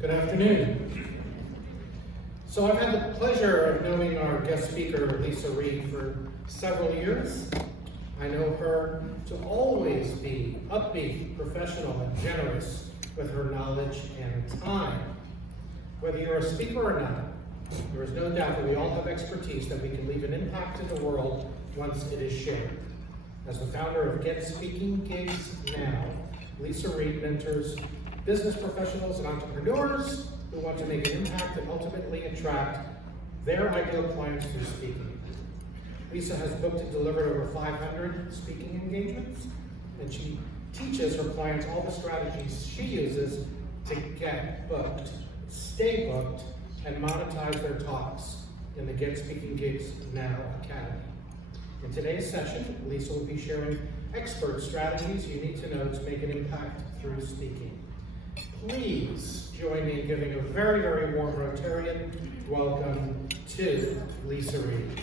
Good afternoon. So I've had the pleasure of knowing our guest speaker, Leisa Reid, for several years. I know her to always be upbeat, professional, and generous with her knowledge and time. Whether you're a speaker or not, there is no doubt that we all have expertise that we can leave an impact in the world once it is shared. As the founder of GetSpeakingGigsNow, Leisa Reid mentors business professionals and entrepreneurs who want to make an impact and ultimately attract their ideal clients through speaking. Leisa has booked and delivered over 500 speaking engagements, and she teaches her clients all the strategies she uses to get booked, stay booked, and monetize their talks in the Get Speaking Gigs Now Academy. In today's session, Leisa will be sharing expert strategies you need to know to make an impact through speaking. Please join me in giving a very, very warm Rotarian welcome to Leisa Reid.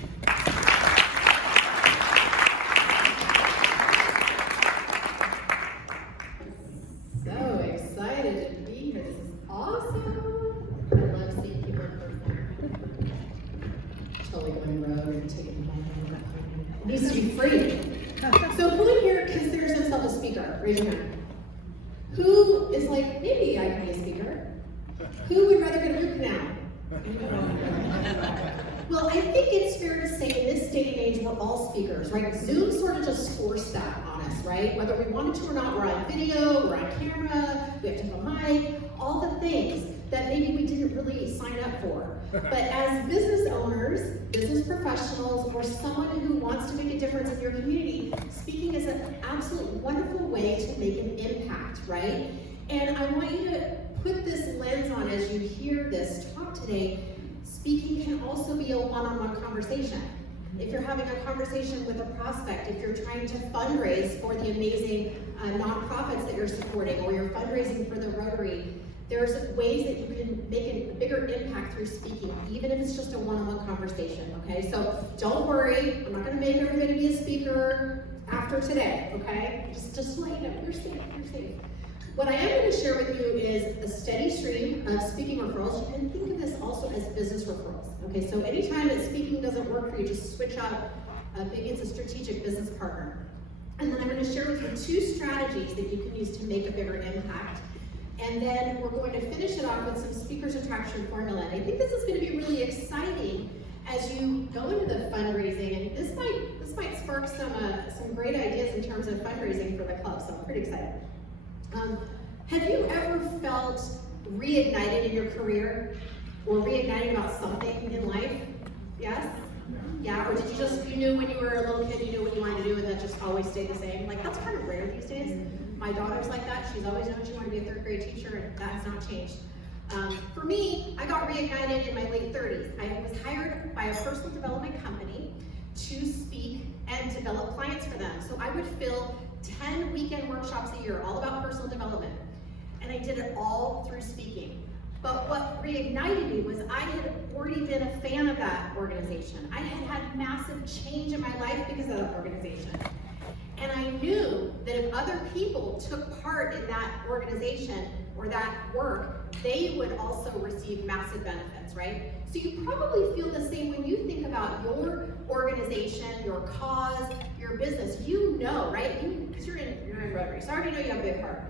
So excited to be here. This is awesome. I love seeing people in person. Totally going rogue and taking my hand. It needs to be free. So who in here considers himself a speaker? Raise your hand. Who is like, maybe I can be a speaker? Who would rather get a root canal? Well, I think it's fair to say in this day and age, we're all speakers, right? Zoom sort of just forced that on us, right? Whether we wanted to or not, we're on video, we're on camera, we have to have a mic, all the things that maybe we didn't really sign up for. But as business owners, business professionals, or someone who wants to make a difference in your community, speaking is an absolute wonderful way to make an impact, right? And I want you to put this lens on as you hear this talk today. Speaking can also be a one-on-one conversation. If you're having a conversation with a prospect, if you're trying to fundraise for the amazing nonprofits that you're supporting, or you're fundraising for the Rotary, there's ways that you can make a bigger impact through speaking, even if it's just a one-on-one conversation, okay? So don't worry, I'm not gonna make everybody be a speaker after today, okay? Just let you know, you're safe, you're safe. What I am going to share with you is a steady stream of speaking referrals. You can think of this also as business referrals. Okay, so anytime that speaking doesn't work for you, just switch out. Maybe it's a strategic business partner. And then I'm going to share with you 2 strategies that you can use to make a bigger impact. And then we're going to finish it off with some speakers attraction formula. And I think this is going to be really exciting as you go into the fundraising. And this might spark some great ideas in terms of fundraising for the club. So I'm pretty excited. Have you ever felt reignited in your career, or reignited about something in life? Yes? Yeah, or did you knew when you were a little kid, you knew what you wanted to do, and that just always stayed the same? Like, that's kind of rare these days. My daughter's like that. She's always known she wanted to be a 3rd grade teacher, and that has not changed. For me, I got reignited in my late 30s. I was hired by a personal development company to speak and develop clients for them. So I would fill 10 weekend workshops a year, all about personal development. And I did it all through speaking. But what reignited me was I had already been a fan of that organization. I had had massive change in my life because of that organization. And I knew that if other people took part in that organization or that work, they would also receive massive benefits, right? So you probably feel the same when you think about your organization, your cause, your business. You know, right? Because you're in Rotary, so I already know you have a big heart.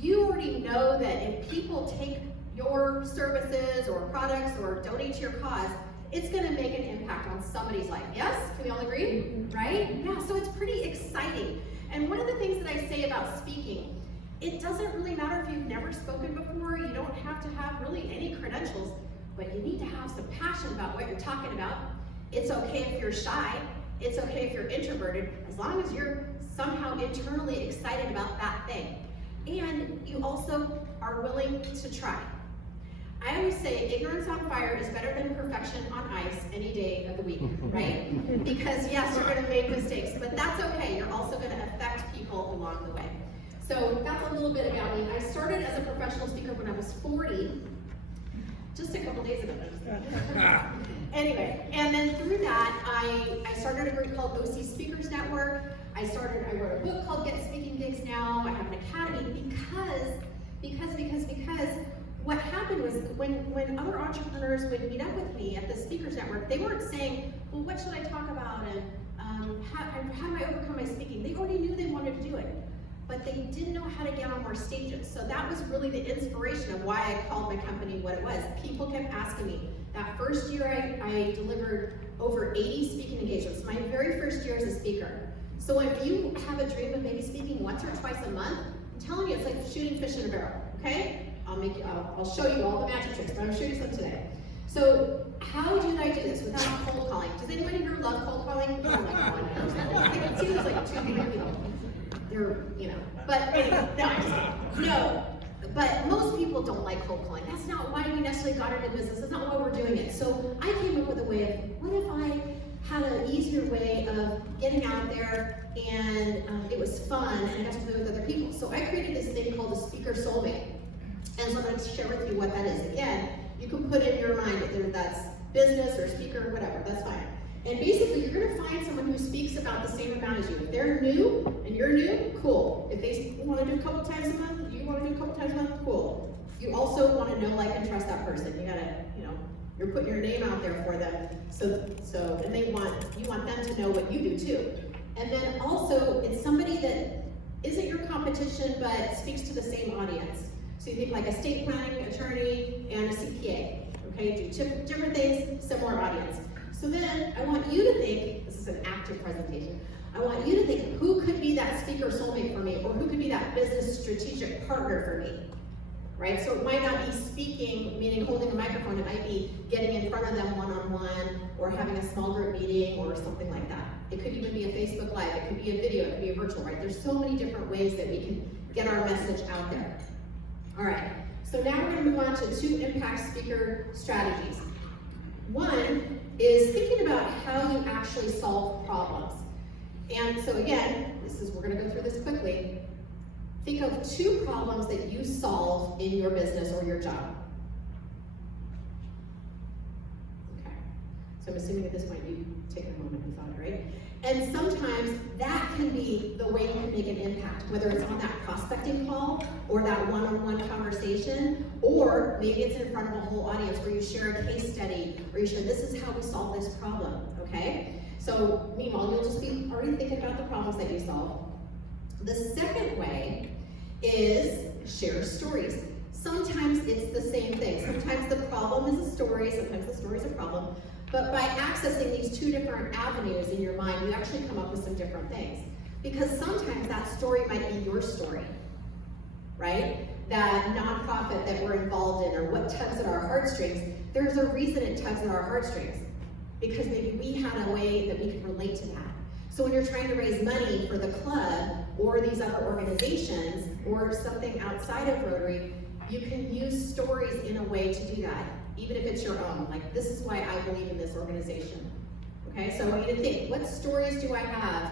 You already know that if people take your services or products or donate to your cause, it's going to make an impact on somebody's life. Yes? Can we all agree? Right? Yeah, so it's pretty exciting. And one of the things that I say about speaking, it doesn't really matter if you've never spoken before. You don't have to have really any credentials, but you need to have some passion about what you're talking about. It's okay if you're shy. It's okay if you're introverted, as long as you're somehow internally excited about that thing. And you also are willing to try. I always say ignorance on fire is better than perfection on ice any day of the week, right? Because yes, you're gonna make mistakes, but that's okay. You're also gonna affect people along the way. So that's a little bit about me. I started as a professional speaker when I was 40, just a couple days ago. Anyway, and then through that, I started a group called OC Speakers Network. I wrote a book called Get Speaking Gigs Now. I have an academy because what happened happened was when other entrepreneurs would meet up with me at the Speakers Network, they weren't saying, well, what should I talk about, and how do I overcome my speaking? They already knew they wanted to do it, but they didn't know how to get on more stages. So that was really the inspiration of why I called my company what it was. People kept asking me. That first year I delivered over 80 speaking engagements, my very first year as a speaker. So if you have a dream of maybe speaking once or twice a month, I'm telling you, it's like shooting fish in a barrel, okay? I'll show you all the magic tricks, but I'm showing you some today. So how did I do this without cold calling? Does anybody here love cold calling? I don't like calling. I see there's like 2 people, they're, but anyway, no. But most people don't like cold calling. That's not why we necessarily got into business. That's not why we're doing it. So I came up with a way of, what if I had an easier way of getting out there, and it was fun, and I got to play with other people. So I created this thing called a Speaker Soulmate. And so I'm going to share with you what that is. Again, you can put it in your mind, whether that's business or speaker or whatever, that's fine. And basically, you're going to find someone who speaks about the same amount as you. If they're new and you're new, cool. If they want to do a couple times a month, you want to do a couple times a month, cool. You also want to know, like, and trust that person. You gotta, you're putting your name out there for them. And you want them to know what you do too. And then also, it's somebody that isn't your competition, but speaks to the same audience. So you think like a estate planning attorney and a CPA, okay? Do different things, similar audience. So then I want you to think, this is an active presentation, I want you to think who could be that speaker soulmate for me, or who could be that business strategic partner for me, right? So it might not be speaking, meaning holding a microphone, it might be getting in front of them one-on-one, or having a small group meeting, or something like that. It could even be a Facebook Live, it could be a video, it could be a virtual, right? There's so many different ways that we can get our message out there. All right, so now we're going to move on to 2 impact speaker strategies. One is thinking about how you actually solve problems. And so again, we're going to go through this quickly. Think of 2 problems that you solve in your business or your job. Okay, so I'm assuming at this point you take a moment and thought, right? And sometimes that can be the way you can make an impact, whether it's on that prospecting call or that one-on-one conversation, or maybe it's in front of a whole audience where you share a case study, or you share, this is how we solve this problem, okay? So meanwhile, you'll just be already thinking about the problems that you solve. The second way is share stories. Sometimes it's the same thing. Sometimes the problem is a story, sometimes the story is a problem. But by accessing these 2 different avenues in your mind, you actually come up with some different things. Because sometimes that story might be your story, right? That nonprofit that we're involved in, or what tugs at our heartstrings, there's a reason it tugs at our heartstrings. Because maybe we had a way that we could relate to that. So when you're trying to raise money for the club, or these other organizations, or something outside of Rotary, you can use stories in a way to do that. Even if it's your own, like, this is why I believe in this organization. Okay, so I want you to think, what stories do I have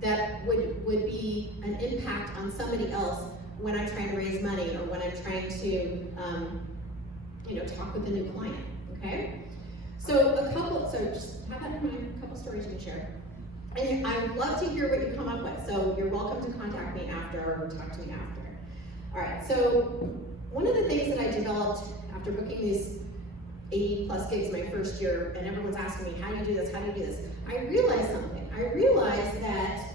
that would be an impact on somebody else when I'm trying to raise money, or when I'm trying to, talk with a new client, okay? So just have that in mind, a couple stories you can share. And I'd love to hear what you come up with, so you're welcome to contact me after, or talk to me after. All right, so one of the things that I developed after booking these 80+ gigs my first year, and everyone's asking me, how do you do this, how do you do this? I realized something. I realized that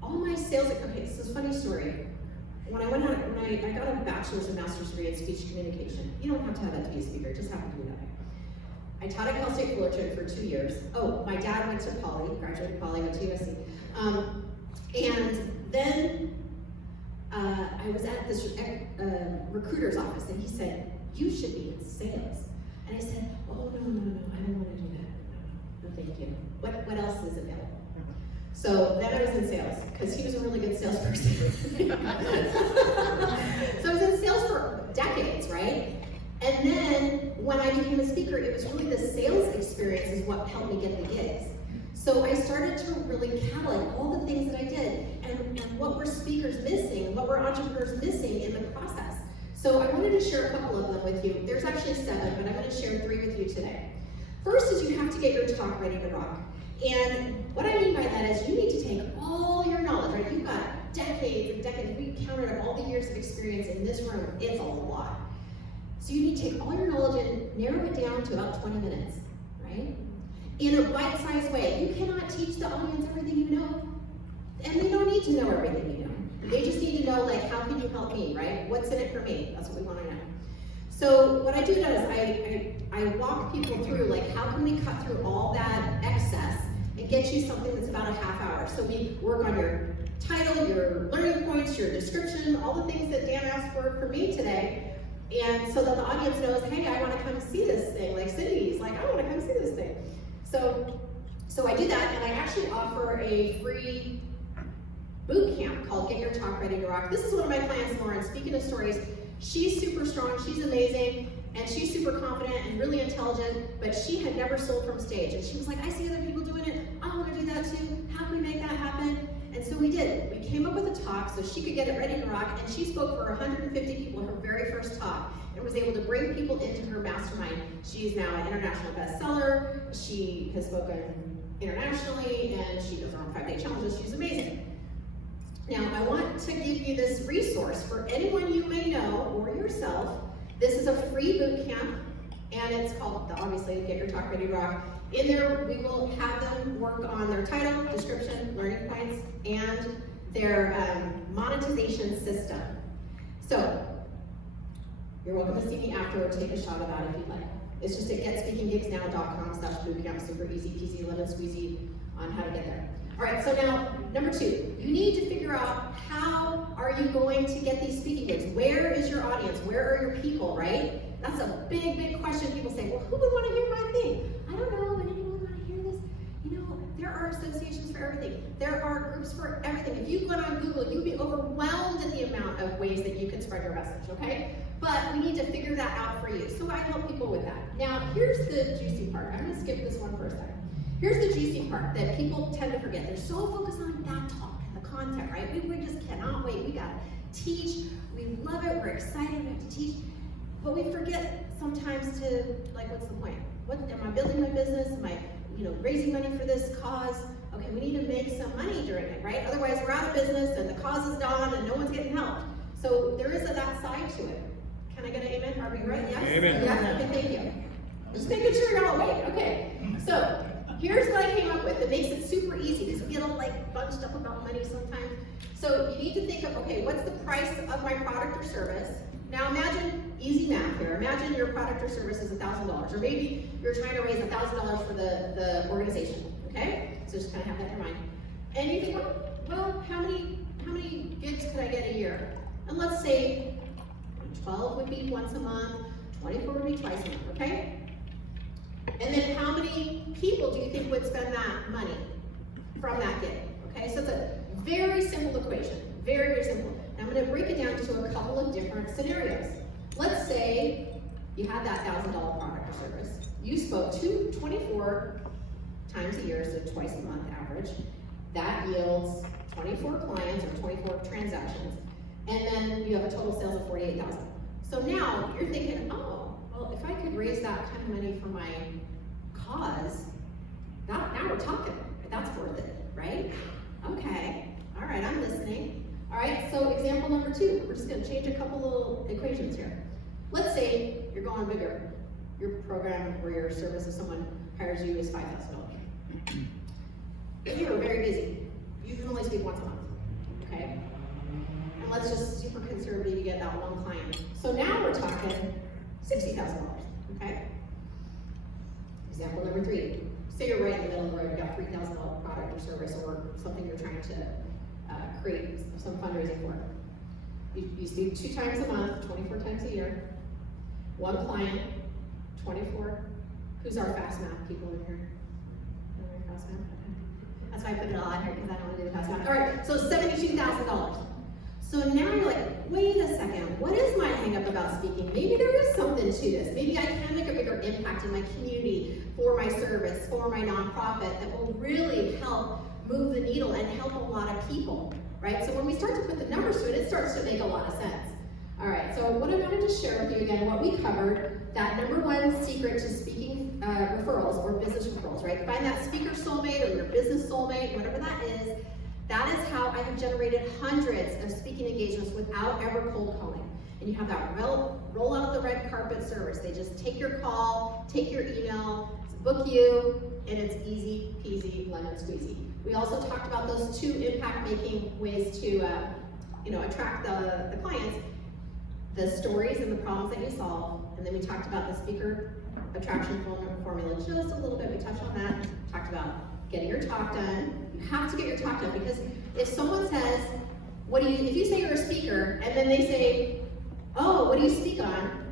all my sales, okay, this is a funny story. When I got a bachelor's and master's degree in speech communication. You don't have to have that to be a speaker, just have to do that. I taught at Cal State Fullerton for 2 years. Oh, my dad went to Poly, graduated Poly, went to USC. And then I was at this recruiter's office, and he said, you should be in sales. And I said, oh, no, I don't want to do that. No, thank you. What else is available? So then I was in sales, because he was a really good salesperson. So I was in sales for decades, right? And then when I became a speaker, it was really the sales experience is what helped me get the gigs. So I started to really catalog all the things that I did, and what were speakers missing, what were entrepreneurs missing in the process. So I wanted to share a couple of them with you. There's actually 7, but I'm going to share 3 with you today. First is you have to get your talk ready to rock. And what I mean by that is you need to take all your knowledge, right? You've got decades and decades. We counted up all the years of experience in this room. It's a lot. So you need to take all your knowledge and narrow it down to about 20 minutes, right? In a bite-sized way. You cannot teach the audience everything you know. And they don't need to know everything you know. They just need to know, like, how can you help me, right? What's in it for me? That's what we want to know. So what I do now is I walk people through, like, how can we cut through all that excess and get you something that's about a half hour. So we work on your title, your learning points, your description, all the things that Dan asked for me today. And so that the audience knows, hey, I want to come see this thing. Like Cindy's like, I want to come see this thing. So I do that, and I actually offer a free boot camp called Get Your Talk Ready to Rock. This is one of my clients, Lauren. Speaking of stories, she's super strong, she's amazing, and she's super confident and really intelligent, but she had never sold from stage. And she was like, I see other people doing it, I want to do that too. How can we make that happen? And so we did. We came up with a talk so she could get it ready to rock, and she spoke for 150 people her very first talk, and was able to bring people into her mastermind. She's now an international bestseller, she has spoken internationally, and she does her own 5-day challenges. She's amazing. Now, I want to give you this resource for anyone you may know or yourself. This is a free boot camp, and it's called, obviously, Get Your Talk Ready to Rock. In there, we will have them work on their title, description, learning points, and their monetization system. So, you're welcome to see me after or take a shot of that if you'd like. It's just at GetSpeakingGigsNow.com/bootcamp, super easy peasy, lemon squeezy on how to get there. All right, so now, number 2, you need to figure out how are you going to get these speaking gigs? Where is your audience? Where are your people, right? That's a big, big question. People say, well, who would want to hear my thing? I don't know, but anyone want to hear this? You know, there are associations for everything. There are groups for everything. If you went on Google, you'd be overwhelmed at the amount of ways that you can spread your message, okay? But we need to figure that out for you. So I help people with that. Now, here's the juicy part. I'm gonna skip this one for a second. Here's the juicy part that people tend to forget. They're so focused on that talk and the content, right? We just cannot wait. We gotta teach. We love it. We're excited. We have to teach. But we forget sometimes to, like, what's the point? What am I building my business? Am I, raising money for this cause? Okay, we need to make some money during it, right? Otherwise, we're out of business and the cause is done and no one's getting helped. So there is that side to it. Can I get an amen? Are we right? Yes? Amen. Yes? Okay, thank you. Just making sure you're all awake. Okay. So here's what I came up with that makes it super easy because we get all like bunched up about money sometimes. So you need to think of, okay, what's the price of my product or service? Now imagine, easy math here, imagine your product or service is $1,000, or maybe you're trying to raise $1,000 for the organization, okay? So just kind of have that in your mind. And you think, well, how many gigs could I get a year? And let's say 12 would be once a month, 24 would be twice a month, okay? And then how many people do you think would spend that money from that gig? Okay, so it's a very simple equation, very, very simple. Now I'm gonna break it down to a couple of different scenarios. Let's say you had that $1,000 product or service. You spoke 24 times a year, so twice a month average. That yields 24 clients or 24 transactions. And then you have a total sales of $48,000. So now you're thinking, oh, well, if I could raise that kind of money for my cause, now we're talking. That's worth it, right? Okay, all right, I'm listening. All right, so example number 2. We're just gonna change a couple little equations here. Let's say you're going bigger. Your program or your service, if someone hires you, is $5,000. If you're very busy, you can only speak once a month, okay? And let's just super conservative, you get that one client. So now we're talking $60,000, okay? Example number 3. Say you're right in the middle of the road, you got $3,000 product or service or something you're trying to create some fundraising for. You speak 2 times a month, 24 times a year. 1 client, 24. Who's our fast math people in here? Fast math? Okay. That's why I put it all on here because I don't want to do the fast math. All right, so $72,000. So now you're like, wait a second, what is my hang up about speaking? Maybe there is something to this. Maybe I can make a bigger impact in my community for my service, for my nonprofit that will really help move the needle and help a lot of people, right? So when we start to put the numbers to it, it starts to make a lot of sense. All right, so what I wanted to share with you again, what we covered, that number 1 secret to speaking referrals or business referrals, right? Find that speaker soulmate or your business soulmate, whatever that is. That is how I have generated hundreds of speaking engagements without ever cold calling. And you have that roll out the red carpet service. They just take your call, take your email, book you, and it's easy peasy, lemon squeezy. We also talked about those 2 impact-making ways to attract the clients, the stories and the problems that you solve, and then we talked about the speaker attraction formula just a little bit. We touched on that, talked about getting your talk done. You have to get your talk done, because if someone says, if you say you're a speaker, and then they say, oh, what do you speak on?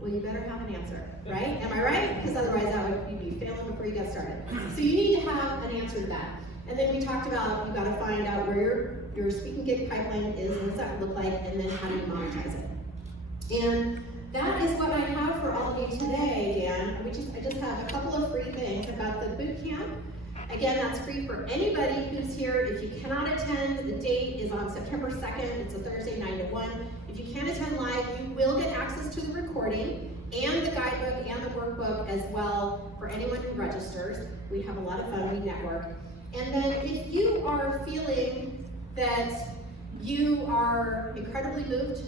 Well, you better have an answer, right? Am I right? Because otherwise you'd be failing before you get started. So you need to have an answer to that. And then we talked about, you gotta find out where your speaking gig pipeline is, what does that look like, and then how do you monetize it. And that is what I have for all of you today, Dan. I just have a couple of free things about the boot camp. Again, that's free for anybody who's here. If you cannot attend, the date is on September 2nd. It's a Thursday, 9 to 1. If you can't attend live, you will get access to the recording and the guidebook and the workbook as well for anyone who registers. We have a lot of fun, we network. And then if you are feeling that you are incredibly moved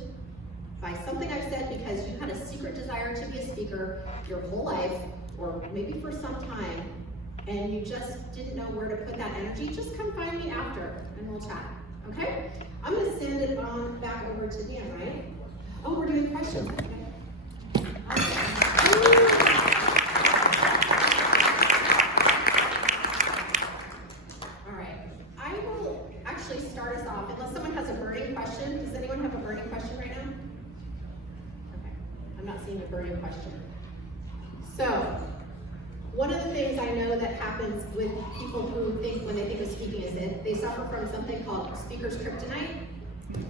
by something I've said because you had a secret desire to be a speaker your whole life, or maybe for some time, and you just didn't know where to put that energy, just come find me after and we'll chat, okay? I'm gonna send it on back over to Dan, right? Oh, we're doing questions. Okay. All right, I will actually start us off, unless someone has a burning question. Does anyone have a burning question right now? Okay, I'm not seeing a burning question. So, one of the things I know that happens with people who think, when they think of speaking, is that they suffer from something called speaker's kryptonite.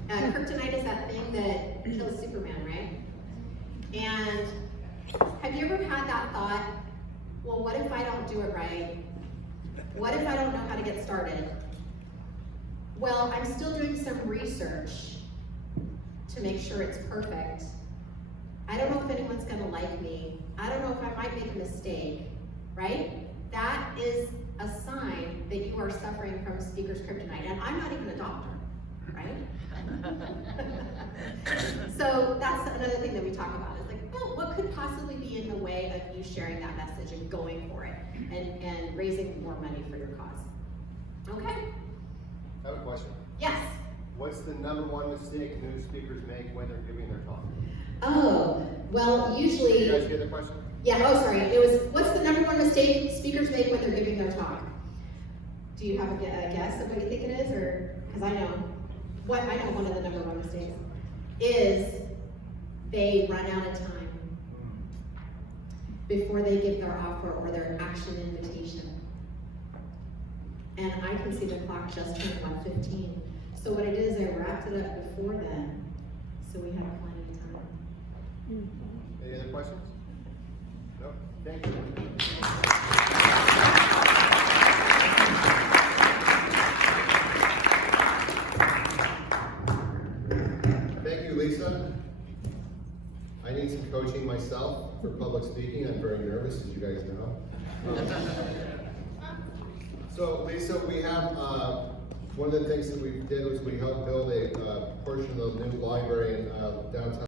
Kryptonite is that thing that kills Superman, right? And have you ever had that thought, well, what if I don't do it right? What if I don't know how to get started? Well, I'm still doing some research to make sure it's perfect. I don't know if anyone's gonna like me. I don't know if I might make a mistake. Right? That is a sign that you are suffering from speaker's kryptonite. And I'm not even a doctor, right? So that's another thing that we talk about. Is like, well, what could possibly be in the way of you sharing that message and going for it and raising more money for your cause? Okay? I have a question. Yes. What's the #1 mistake new speakers make when they're giving their talk? Oh, well, usually. Did you guys get the question? Yeah, oh sorry, it was, what's the #1 mistake speakers make when they're giving their talk? Do you have a guess of what you think it is, or, because I know one of the #1 mistakes is they run out of time before they give their offer or their action invitation. And I can see the clock just turned 1:15. So what I did is I wrapped it up before then, so we had plenty of time. Any other questions? No? Thank you. Thank you, Lisa. I need some coaching myself for public speaking. I'm very nervous, as you guys know. So, Lisa, we have, one of the things that we did was we helped build a portion of the new library in downtown